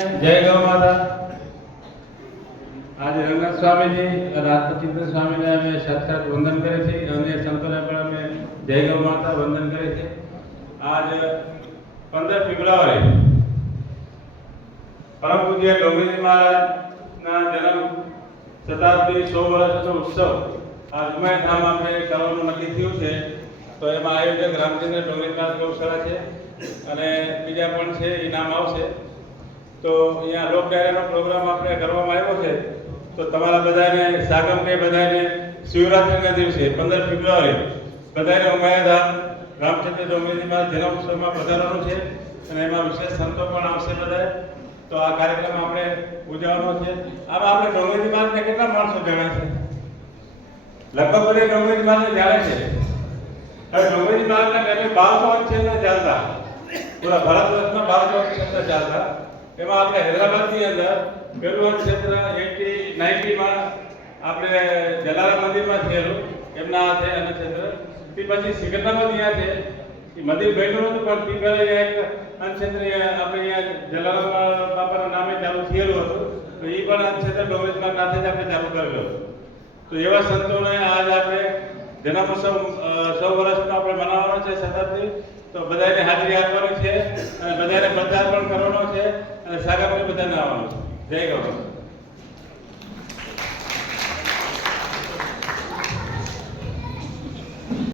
જય ગૌ માતા। આજે રંગનાથ સ્વામીજી રાજપચિંતન સ્વામીને અમે સાક્ષાત વંદન કરે છે અને સંતોને પણ અમે જય ગૌ માતા વંદન કરે છે। આજ 15 ફેબ્રુઆરી પરમ પૂજ્ય ડોંગરીજી મહારાજના જન્મ શતાબ્દી 100 વર્ષનો ઉત્સવ આ ઉમાઈ ધામ આપણે કરવાનું નક્કી થયું છે। તો એમાં આયોજક રામચંદ્ર ડોંગરીનાથ ગૌશાળા છે અને બીજા પણ છે, એ નામ આવશે। તો અહીંયા લોક ડાયરાનો પ્રોગ્રામ આપણે કરવામાં આવ્યો છે। તો તમારા બધાને સાગમ કે બધાને શિવરાત્રિના દિવસે 15 ફેબ્રુઆરી બધાને ઉમાઈ ધામ રામચંદ્ર ડોંગરીજી મહારાજ જન્મ ઉત્સવમાં પધારવાનું છે અને એમાં વિશેષ સંતો પણ આવશે બધા। તો આ કાર્યક્રમ આપણે ઉજવવાનો છે। આમાં આપણે ડોંગરીજી મહારાજને કેટલા માણસો જાણે છે? લગભગ બધે ડોંગરીજી મહારાજને જાણે છે। હવે ડોંગરીજી મહારાજના ઘરે 1200 છે ચાલતા, પૂરા ભારત વર્ષમાં 1200 ચાલતા। એમાં આપણે હૈદરાબાદની અંદર પેલું ક્ષેત્ર 90માં આપણે જલારામ મંદિરમાં થયેલું એમના હાથે અને ક્ષેત્ર તે પછી સિકંદરાબાદ અહીંયા છે એ મંદિર બન્યું હતું પણ તે પહેલાં એક અનક્ષેત્ર આપણે અહીંયા જલારામ બાપાના નામે ચાલુ થયેલું હતું। તો એ પણ અનક્ષેત્ર ડોંગરીજી નાથે જ આપણે ચાલુ કરેલું હતું। તો એવા સંતોને આજ આપણે જન્મોત્સવ 100 વર્ષનો આપણે મનાવવાનો છે શતાબ્દી। તો બધાને હાજરી આપવાની છે અને બધાને પ્રચાર પણ કરવાનો છે અને સાગરને બધાને આવવાનું છે। જય ગૌ માતા।